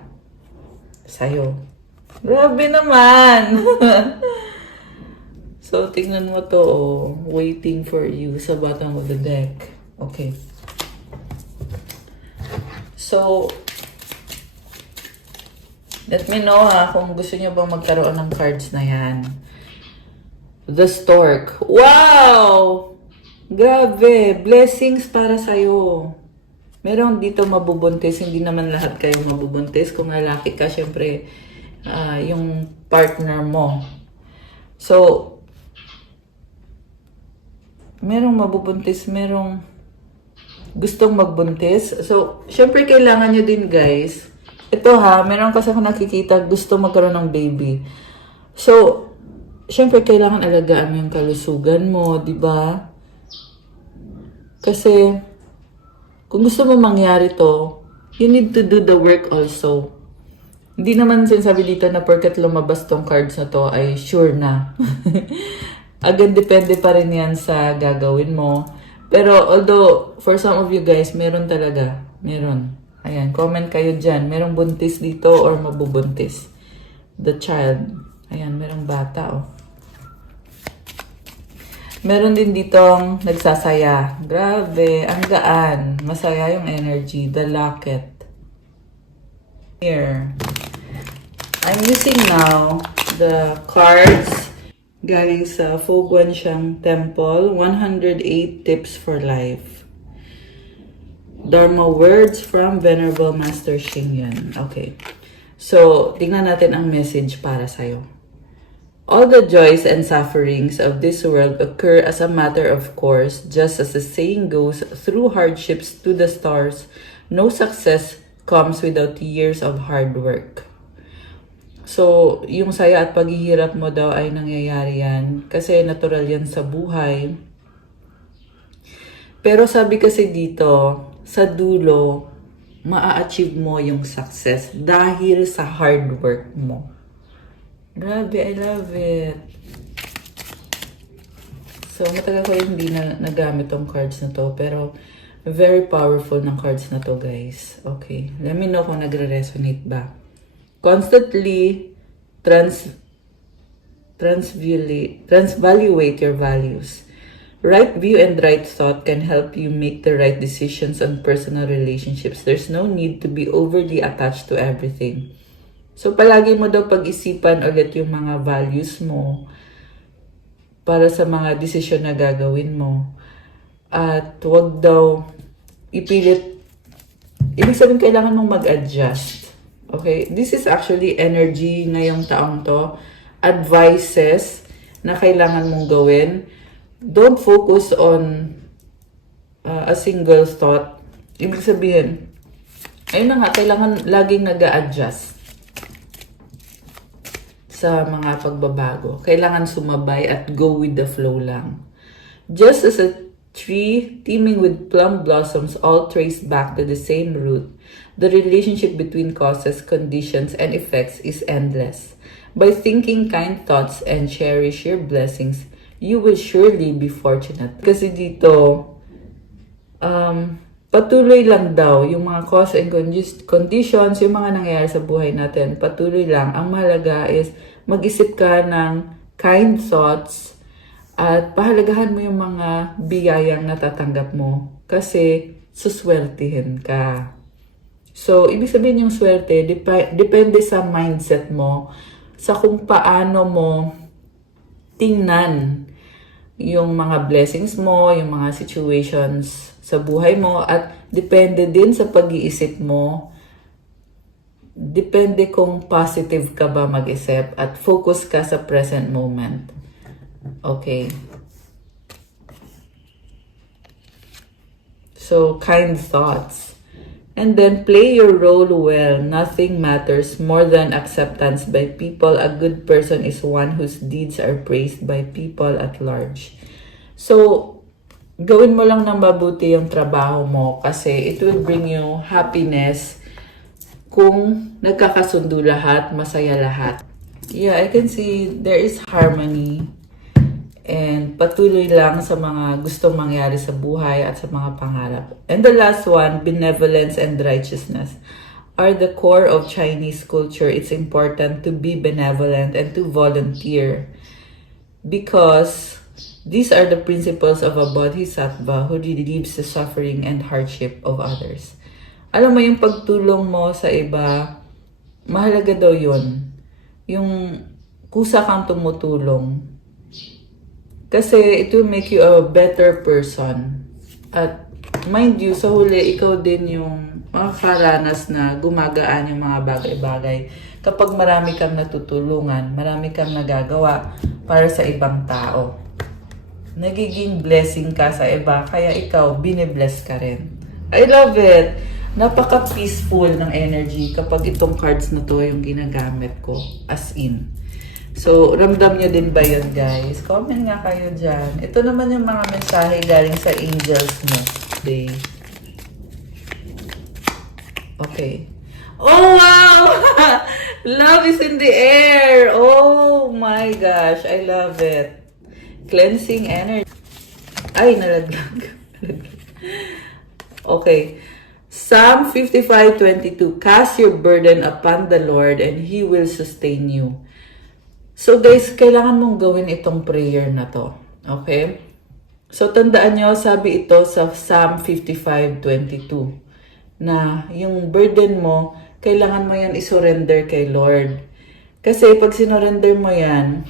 sa'yo. Grabe naman! So, tingnan mo to, oh. Waiting for you sa bottom of the deck. Okay. So, let me know kung gusto niyo bang magkaroon ng cards na yan. The Stork. Wow! Grabe! Blessings para sa'yo. Meron dito mabubuntis. Hindi naman lahat kayo mabubuntis. Kung lalaki ka, syempre, yung partner mo. So, merong mabubuntis, merong gustong magbuntis. So, syempre, kailangan nyo din, guys. Ito meron kasi ako nakikita gusto magkaroon ng baby. So, syempre, kailangan alagaan mo yung kalusugan mo, di ba? Kasi, kung gusto mo mangyari to, you need to do the work also. Hindi naman sinasabi dito na porket lumabas tong cards na to ay sure na. Agad depende pa rin yan sa gagawin mo. Pero although, for some of you guys, meron talaga. Meron. Ayan, comment kayo dyan. Merong buntis dito or mabubuntis. The child. Ayan, merong bata, oh. Meron din ditong nagsasaya. Grabe, ang gaan. Masaya yung energy. The Locket. Here. I'm using now the cards galing sa Foguansiyang Temple. 108 Tips for Life. Dharma Words from Venerable Master Xing Yun. Okay. So, tingnan natin ang message para sa'yo. All the joys and sufferings of this world occur as a matter of course, just as the saying goes, through hardships to the stars, no success comes without years of hard work. So, yung saya at paghihirap mo daw ay nangyayari yan kasi natural yan sa buhay. Pero sabi kasi dito, sa dulo, maa-achieve mo yung success dahil sa hard work mo. Grabe, I love it. So, matagal ko hindi na nagamit tong cards na to. Pero, very powerful ng cards na to, guys. Okay. Let me know kung nagre-resonate ba. Constantly transvaluate your values. Right view and right thought can help you make the right decisions on personal relationships. There's no need to be overly attached to everything. So, palagi mo daw pag-isipan ulit yung mga values mo para sa mga desisyon na gagawin mo. At huwag daw ipilit. Ibig sabihin, kailangan mong mag-adjust. Okay? This is actually energy ngayong taong to. Advices na kailangan mong gawin. Don't focus on a single thought. Ibig sabihin, ayun na nga, kailangan laging nag-a-adjust sa mga pagbabago. Kailangan sumabay at go with the flow lang. Just as a tree teeming with plum blossoms all trace back to the same root, the relationship between causes, conditions, and effects is endless. By thinking kind thoughts and cherish your blessings, you will surely be fortunate. Kasi dito, patuloy lang daw yung mga cause and conditions, yung mga nangyayari sa buhay natin. Patuloy lang. Ang mahalaga is mag-isip ka ng kind thoughts at pahalagahan mo yung mga biyayang natatanggap mo kasi suswertihin ka. So, ibig sabihin yung swerte, depende sa mindset mo, sa kung paano mo tingnan yung mga blessings mo, yung mga situations sa buhay mo, at depende din sa pag-iisip mo. Depende kung positive ka ba mag-isip at focus ka sa present moment. Okay. So, kind thoughts. And then, play your role well. Nothing matters more than acceptance by people. A good person is one whose deeds are praised by people at large. So, gawin mo lang ng mabuti yung trabaho mo kasi it will bring you happiness kung nagkakasundo lahat, masaya lahat. Yeah, I can see there is harmony and patuloy lang sa mga gustong mangyari sa buhay at sa mga pangarap. And the last one, benevolence and righteousness are the core of Chinese culture. It's important to be benevolent and to volunteer because these are the principles of a bodhisattva who relieves the suffering and hardship of others. Alam mo, yung pagtulong mo sa iba, mahalaga daw yun. Yung kusa kang tumutulong. Kasi it will make you a better person. At mind you, sa huli, ikaw din yung makakaranas na gumagaan yung mga bagay-bagay. Kapag marami kang natutulungan, marami kang nagagawa para sa ibang tao. Nagiging blessing ka sa iba, kaya ikaw, binibless ka rin. I love it! Napaka-peaceful ng energy kapag itong cards na to yung ginagamit ko. As in. So, ramdam nyo din ba yun, guys? Comment nga kayo dyan. Ito naman yung mga mensahe galing sa angels mo today. Okay. Oh, wow! Love is in the air! Oh my gosh, I love it. Cleansing energy. Ay, nalaglag. Okay. Psalm 55:22. Cast your burden upon the Lord and He will sustain you. So guys, kailangan mong gawin itong prayer na to. Okay? So tandaan nyo, sabi ito sa Psalm 55:22 na yung burden mo, kailangan mo yan isurrender kay Lord. Kasi pag sinurrender mo yan,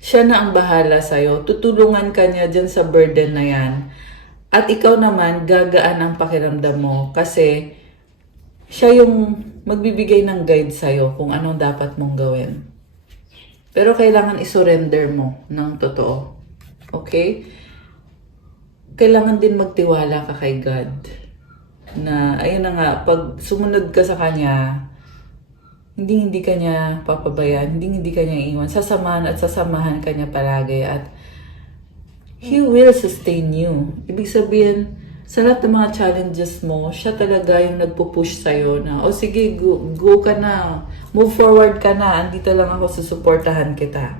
siya na ang bahala sa'yo. Tutulungan ka niya dyan sa burden na yan. At ikaw naman, gagaan ang pakiramdam mo kasi siya yung magbibigay ng guide sa'yo kung anong dapat mong gawin. Pero kailangan isurrender mo ng totoo. Okay? Kailangan din magtiwala ka kay God. Na, ayun na nga, pag sumunod ka sa Kanya, hindi ka niya papabayaan, hindi ka niya iiwan. Sasamahan at sasamahan ka niya palagi at He will sustain you. Ibig sabihin, sa lahat ng mga challenges mo, siya talaga yung nagpo-push sa'yo na, o sige, go ka na, move forward ka na, andito lang ako, susuportahan kita.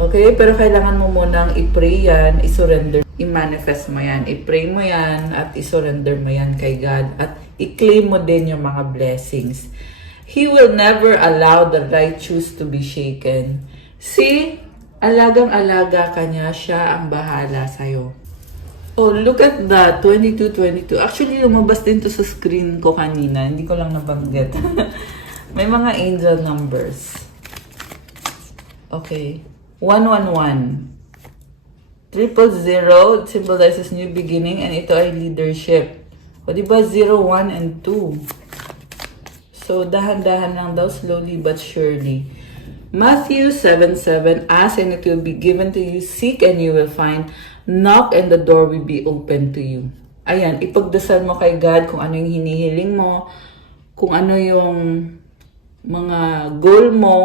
Okay? Pero kailangan mo munang i-pray yan, i-surrender, i-manifest mo yan, i-pray mo yan, at i-surrender mo yan kay God, at i-claim mo din yung mga blessings. He will never allow the righteous to be shaken. See, alagang-alaga ka niya, siya ang bahala sa'yo. Oh, look at that, 22-22. Actually, lumabas din to sa screen ko kanina. Hindi ko lang nabanggit. May mga angel numbers. Okay. 111. 000 symbolizes new beginning and ito ay leadership. O diba 0, 1, and 2. So, dahan-dahan lang daw, slowly but surely. Matthew 7:7, ask and it will be given to you, seek and you will find, knock and the door will be open to you. Ayan, ipagdasal mo kay God kung ano yung hinihiling mo, kung ano yung mga goal mo,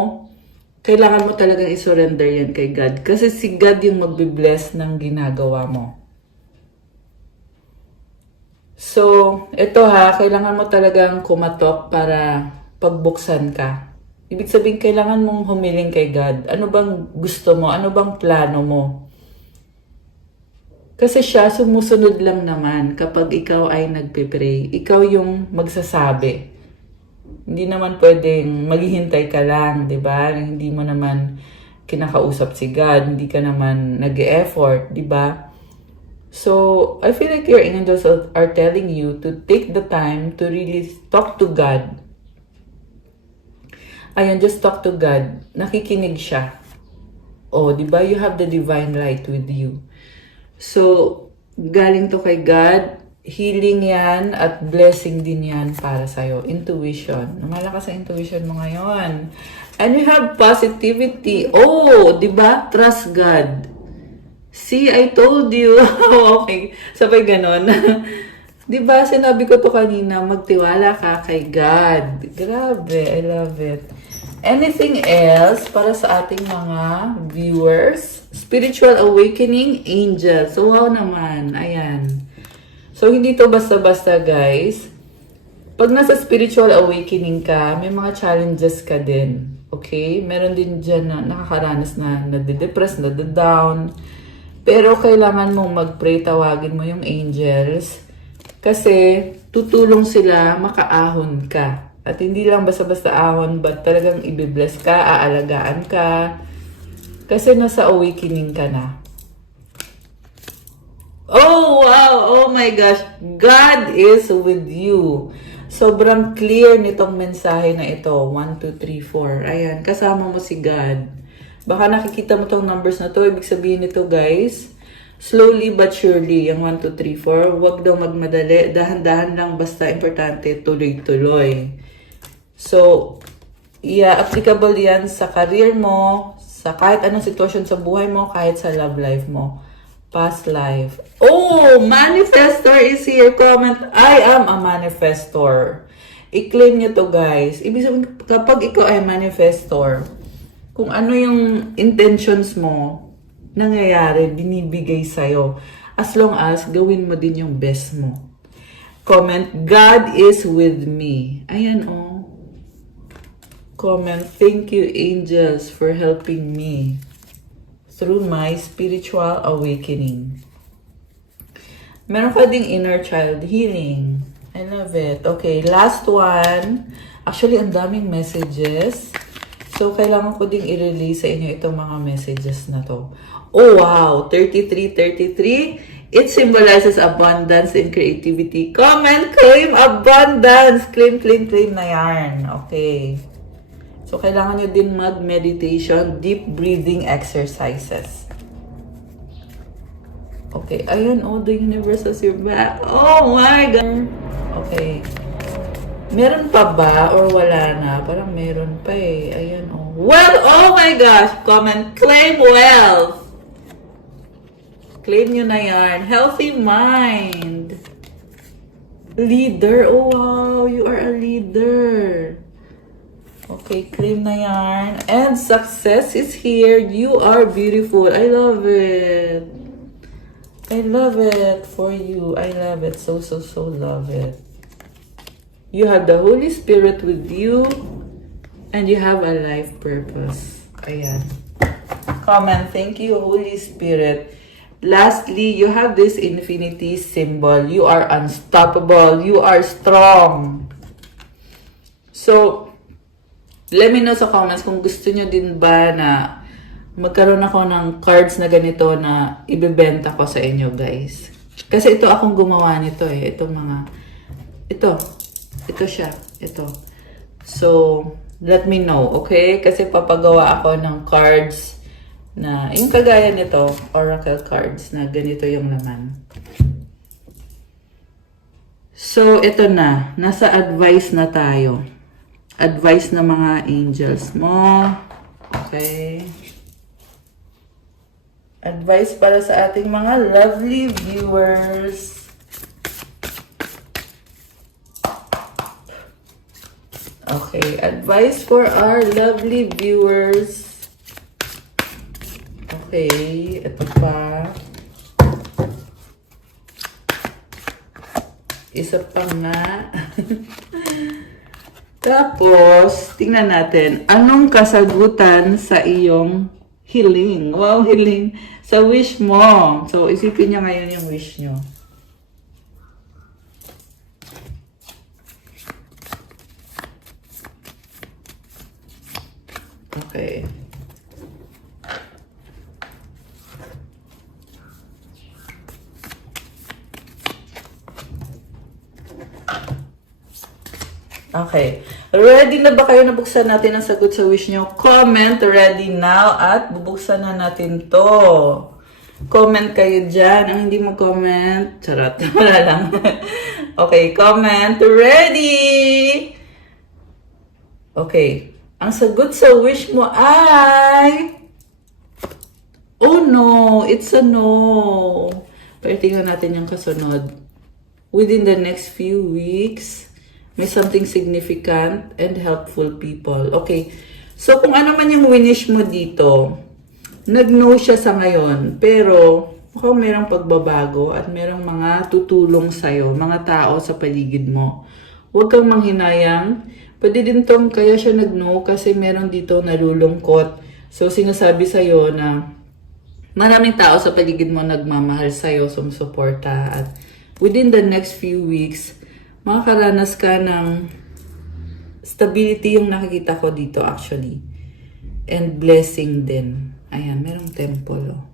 kailangan mo talagang isurrender yan kay God. Kasi si God yung magbibless ng ginagawa mo. So, ito kailangan mo talagang kumatok para pagbuksan ka. Ibig sabihin, kailangan mong humiling kay God. Ano bang gusto mo? Ano bang plano mo? Kasi siya sumusunod lang naman kapag ikaw ay nagpe-pray. Ikaw yung magsasabi. Hindi naman pwedeng maghihintay ka lang, di ba? Hindi mo naman kinakausap si God, hindi ka naman nag-e-effort, di ba? So, I feel like your angels are telling you to take the time to really talk to God. Ayun, just talk to God. Nakikinig siya. Oh, di ba? You have the divine light with you. So, galing to kay God, healing yan at blessing din yan para sa'yo. Intuition. Malakas ang intuition mo ngayon. And you have positivity. Oh, di ba? Trust God. See, I told you. Okay. Sabay ganon. Di ba? Sinabi ko to kanina, magtiwala ka kay God. Grabe. I love it. Anything else para sa ating mga viewers? Spiritual awakening angels. So, wow naman. Ayan. So, hindi to basta-basta, guys. Pag nasa spiritual awakening ka, may mga challenges ka din. Okay? Meron din dyan na nakakaranas na nade-depress, nade-down. Pero kailangan mong mag-pray, tawagin mo yung angels. Kasi tutulong sila, makaahon ka. At hindi lang basta-basta ahon, but talagang ibibless ka, aalagaan ka. Kasi nasa awakening ka na. Oh, wow! Oh my gosh! God is with you. Sobrang clear nitong mensahe na ito. 1, 2, 3, 4. Ayan, kasama mo si God. Baka nakikita mo tong numbers na to. Ibig sabihin nito, guys, slowly but surely, yung 1, 2, 3, 4. Huwag daw magmadali. Dahan-dahan lang, basta importante, tuloy-tuloy. So, yeah, applicable yan sa career mo, sa kahit anong sitwasyon sa buhay mo, kahit sa love life mo. Past life. Oh, manifestor is here. Comment, I am a manifestor. I-claim nyo to, guys. Ibig sabihin, kapag ikaw ay manifestor, kung ano yung intentions mo, nangyayari, binibigay sa'yo. As long as gawin mo din yung best mo. Comment, God is with me. Ayan, oh. Comment, thank you, angels, for helping me through my spiritual awakening. Meron ka ding inner child healing. I love it. Okay, last one. Actually, ang daming messages. So, kailangan ko ding i-release sa inyo itong mga messages na to. Oh, wow! 3333. It symbolizes abundance and creativity. Comment, claim abundance! Claim, claim, claim na yan. Okay. So, kailangan nyo din mag-meditation, deep breathing exercises. Okay. Ayun, oh, the universe has your back. Oh my God! Okay. Meron pa ba or wala na? Parang meron pa eh. Ayan, oh. Well, oh my gosh! Comment, claim wealth! Claim nyo na yan. Healthy mind. Leader. Oh, wow. You are a leader. Okay, claim na yan. And success is here. You are beautiful. I love it. I love it for you. I love it. So, so, so love it. You have the Holy Spirit with you. And you have a life purpose. Ayan. Comment, thank you, Holy Spirit. Lastly, you have this infinity symbol. You are unstoppable. You are strong. So, let me know sa comments kung gusto nyo din ba na magkaroon ako ng cards na ganito na ibebenta ko sa inyo, guys. Kasi ito akong gumawa nito eh. Itong mga, ito siya. Ito. So, let me know, okay? Kasi papagawa ako ng cards na, yung kagaya nito, oracle cards na ganito yung laman. So, ito na. Nasa advice na tayo. Advice ng mga angels mo. Okay. Advice para sa ating mga lovely viewers. Okay, advice for our lovely viewers. Okay, ito pa. Isa pa nga. Tapos, tingnan natin, anong kasagutan sa iyong healing. Wow, healing. Sa wish mo. So, isipin niyo ngayon yung wish niyo. Okay. Okay. Ready na ba kayo na buksan natin ang sagot sa wish nyo? Comment ready now at bubuksan na natin to. Comment kayo dyan. Ang hindi mo comment, charot. Wala lang. Okay, comment ready! Okay. Ang sagot sa wish mo ay... Oh no! It's a no! Pero tingnan natin yung kasunod. Within the next few weeks, may something significant and helpful people. Okay. So, kung ano man yung winish mo dito, nag-no siya sa ngayon, pero mukhang merong pagbabago at merong mga tutulong sa'yo, mga tao sa paligid mo. Huwag kang manghinayang. Pwede din tong kaya siya nag-no kasi meron dito nalulungkot. So, sinasabi sa'yo na maraming tao sa paligid mo nagmamahal sa'yo, sumusuporta. At within the next few weeks, makakaranas ka ng stability yung nakikita ko dito actually. And blessing din. Ayan, merong temple. Oh.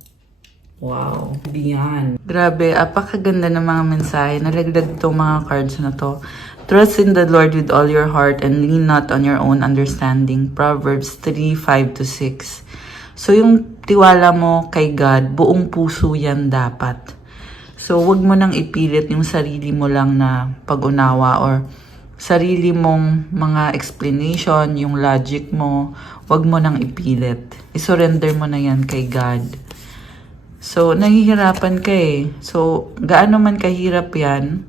Wow, beyond. Grabe, apakaganda ng mga mensahe. Nalagdag itong mga cards na to. Trust in the Lord with all your heart and lean not on your own understanding. Proverbs 3:5-6. So yung tiwala mo kay God, buong puso yan dapat. So, wag mo nang ipilit yung sarili mo lang na pag-unawa or sarili mong mga explanation, yung logic mo, wag mo nang ipilit. I-surrender mo na yan kay God. So, nahihirapan ka eh. So, gaano man kahirap yan,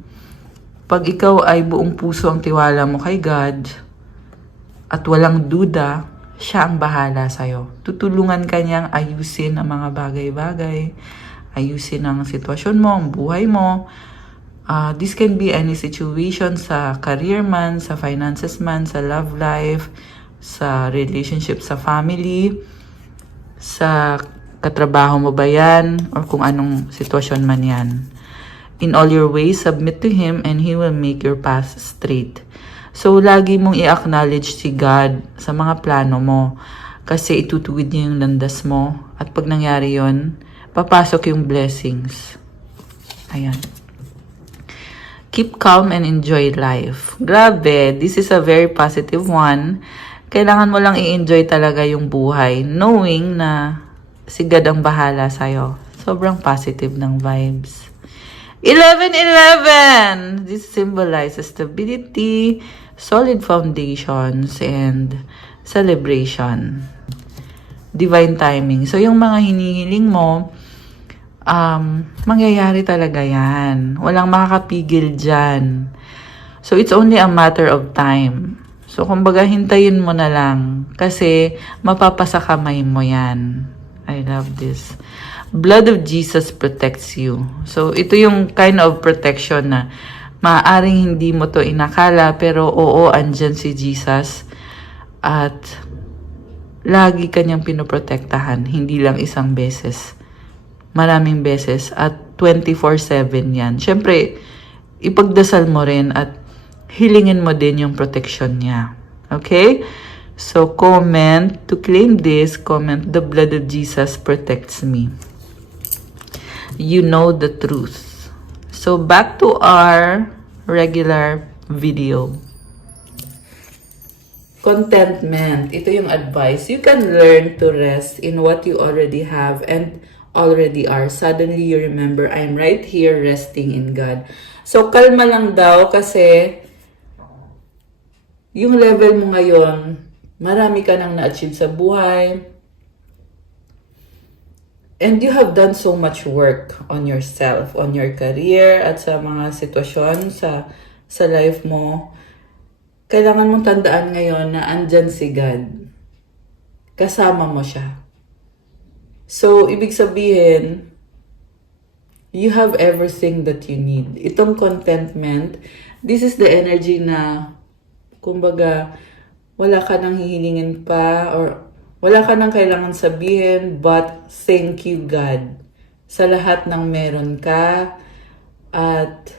pag ikaw ay buong puso ang tiwala mo kay God at walang duda, siya ang bahala sa'yo. Tutulungan ka niyang ayusin ang mga bagay-bagay, ayusin ang sitwasyon mo, ang buhay mo. This can be any situation sa career man, sa finances man, sa love life, sa relationship sa family, sa katrabaho mo ba yan, or kung anong sitwasyon man yan. In all your ways, submit to Him and He will make your path straight. So, lagi mong i-acknowledge si God sa mga plano mo kasi itutuwid niya yung landas mo. At pag nangyari yon, papasok yung blessings. Ayan. Keep calm and enjoy life. Grabe, this is a very positive one. Kailangan mo lang i-enjoy talaga yung buhay, knowing na si God ang bahala sa'yo. Sobrang positive ng vibes. 11-11! This symbolizes stability, solid foundations, and celebration. Divine timing. So, yung mga hinihiling mo, mangyayari talaga yan. Walang makakapigil dyan. So, it's only a matter of time. So, kumbaga, hintayin mo na lang. Kasi, mapapasa kamay mo yan. I love this. Blood of Jesus protects you. So, ito yung kind of protection na maaaring hindi mo to inakala, pero oo, andyan si Jesus. At, lagi kanyang pinoprotektahan. Hindi lang isang beses. Maraming beses at 24/7 yan. Siyempre, ipagdasal mo rin at hilingin mo din yung protection niya. Okay? So, comment to claim this. Comment, the blood of Jesus protects me. You know the truth. So, back to our regular video. Contentment. Ito yung advice. You can learn to rest in what you already have and already are. Suddenly you remember, I'm right here resting in God. So, kalma lang daw kasi yung level mo ngayon, marami ka nang na-achieve sa buhay. And you have done so much work on yourself, on your career, at sa mga sitwasyon sa life mo. Kailangan mong tandaan ngayon na andyan si God. Kasama mo siya. So, ibig sabihin, you have everything that you need. Itong contentment, this is the energy na, kumbaga, wala ka nang hihilingin pa or Wala ka nang kailangan sabihin, but thank you God sa lahat ng meron ka at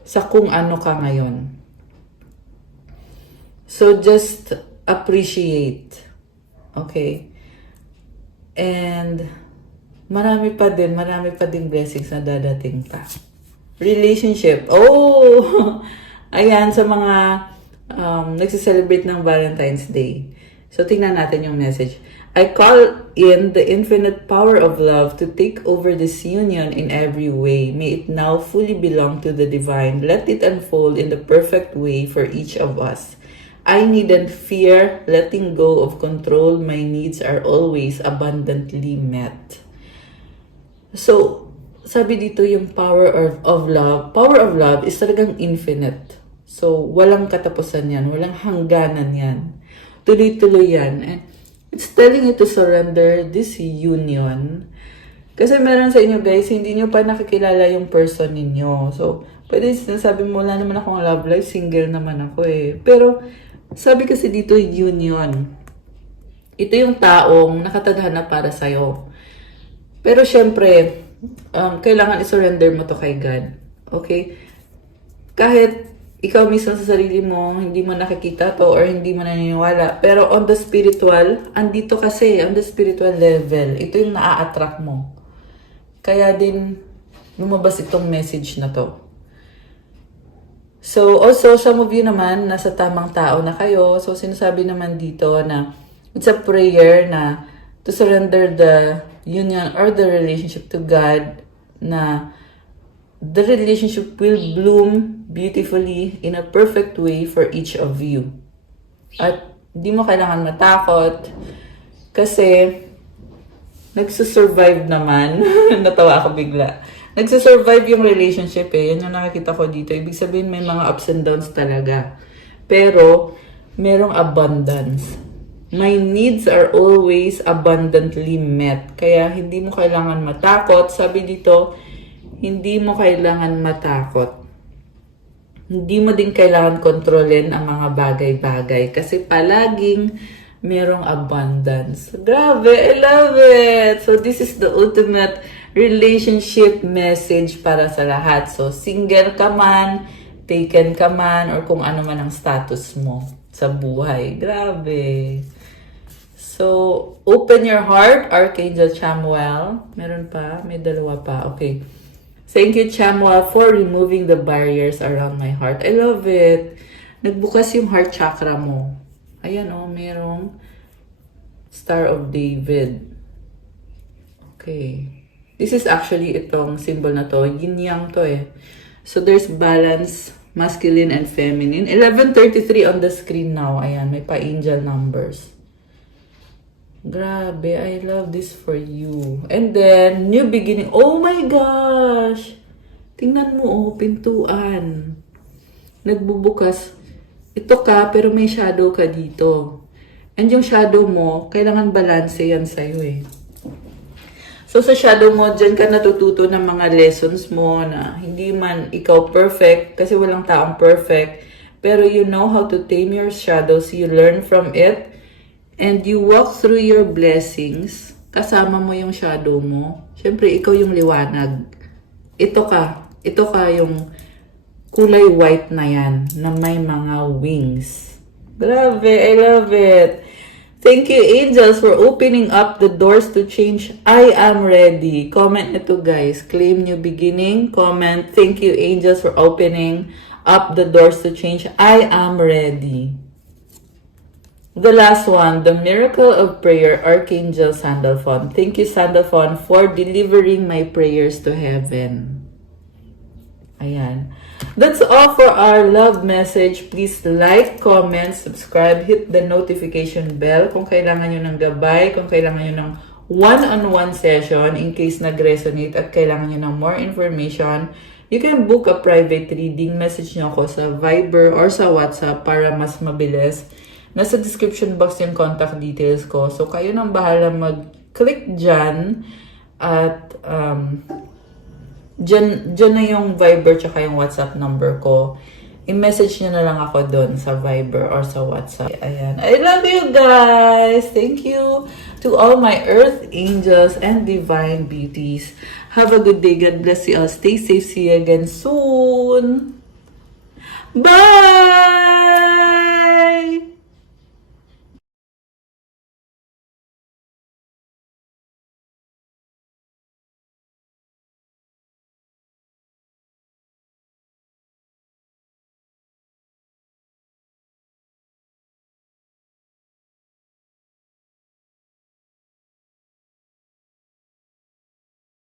sa kung ano ka ngayon. So just appreciate. Okay? And marami pa din blessings na dadating pa. Relationship. Oh! Ayan, sa mga nagsiselebrate ng Valentine's Day. So, tingnan natin yung message. I call in the infinite power of love to take over this union in every way. May it now fully belong to the divine. Let it unfold in the perfect way for each of us. I needn't fear letting go of control. My needs are always abundantly met. So, sabi dito yung power of love. Power of love is talagang infinite. So, walang katapusan yan. Walang hangganan yan. Tuloy-tuloy yan. And it's telling you to surrender this union. Kasi meron sa inyo guys, hindi nyo pa nakikilala yung person ninyo. So, pwede sinasabi mo, wala naman akong love life, single naman ako eh. Pero, sabi kasi dito, union. Ito yung taong nakatadhana para sa'yo. Pero syempre, kailangan i-surrender mo to kay God. Okay? Kahit ikaw mismo sa sarili mo, hindi mo nakikita to or hindi mo naniniwala. Pero on the spiritual, andito kasi, on the spiritual level, ito yung naa-attract mo. Kaya din, lumabas itong message na to. So, also, some of you naman, nasa tamang tao na kayo. So, sinasabi naman dito na it's a prayer na to surrender the union or the relationship to God na the relationship will bloom beautifully in a perfect way for each of you. At di mo kailangan matakot kasi nagsusurvive naman. Natawa ako bigla. Nagsusurvive yung relationship eh. Yan yung nakikita ko dito. Ibig sabihin may mga ups and downs talaga. Pero merong abundance. My needs are always abundantly met. Kaya hindi mo kailangan matakot. Sabi dito, hindi mo kailangan matakot. Hindi mo din kailangan kontrolin ang mga bagay-bagay kasi palaging merong abundance. Grabe, I love it! So this is the ultimate relationship message para sa lahat. So single ka man, taken ka man, or kung ano man ang status mo sa buhay. Grabe! So, open your heart, Archangel Chamuel. Meron pa? May dalawa pa. Okay. Thank you, Chamuel, for removing the barriers around my heart. I love it. Nagbukas yung heart chakra mo. Ayan o, merong Star of David. Okay. This is actually itong symbol na to. Yin-yang to eh. So, there's balance, masculine and feminine. 11:33 on the screen now. Ayan, may pa-angel numbers. Grabe, I love this for you. And then, new beginning. Oh my gosh! Tingnan mo, oh, pintuan. Nagbubukas. Ito ka, pero may shadow ka dito. And yung shadow mo, kailangan balance yan sa'yo eh. So, sa shadow mo, dyan ka natututo ng mga lessons mo na hindi man ikaw perfect, kasi walang taong perfect, pero you know how to tame your shadows, you learn from it, and you walk through your blessings, kasama mo yung shadow mo. Siyempre, ikaw yung liwanag. Ito ka yung kulay white na yan, na may mga wings. Grabe, I love it. Thank you, angels, for opening up the doors to change. I am ready. Comment ito, guys. Claim new beginning. Comment, thank you, angels, for opening up the doors to change. I am ready. The last one, the miracle of prayer, Archangel Sandalphon. Thank you, Sandalphon, for delivering my prayers to heaven. Ayan. That's all for our love message. Please like, comment, subscribe, hit the notification bell kung kailangan nyo ng gabay, kung kailangan nyo ng one-on-one session in case nag-resonate at kailangan nyo ng more information. You can book a private reading. Message nyo ako sa Viber or sa WhatsApp para mas mabilis. Nasa description box yung contact details ko. So, kayo nang bahala mag-click dyan. At, dyan na yung Viber tsaka yung WhatsApp number ko. i-message nyo na lang ako doon sa Viber or sa WhatsApp. Ayan. I love you guys! Thank you to all my earth angels and divine beauties. Have a good day. God bless you all. Stay safe. See you again soon. Bye!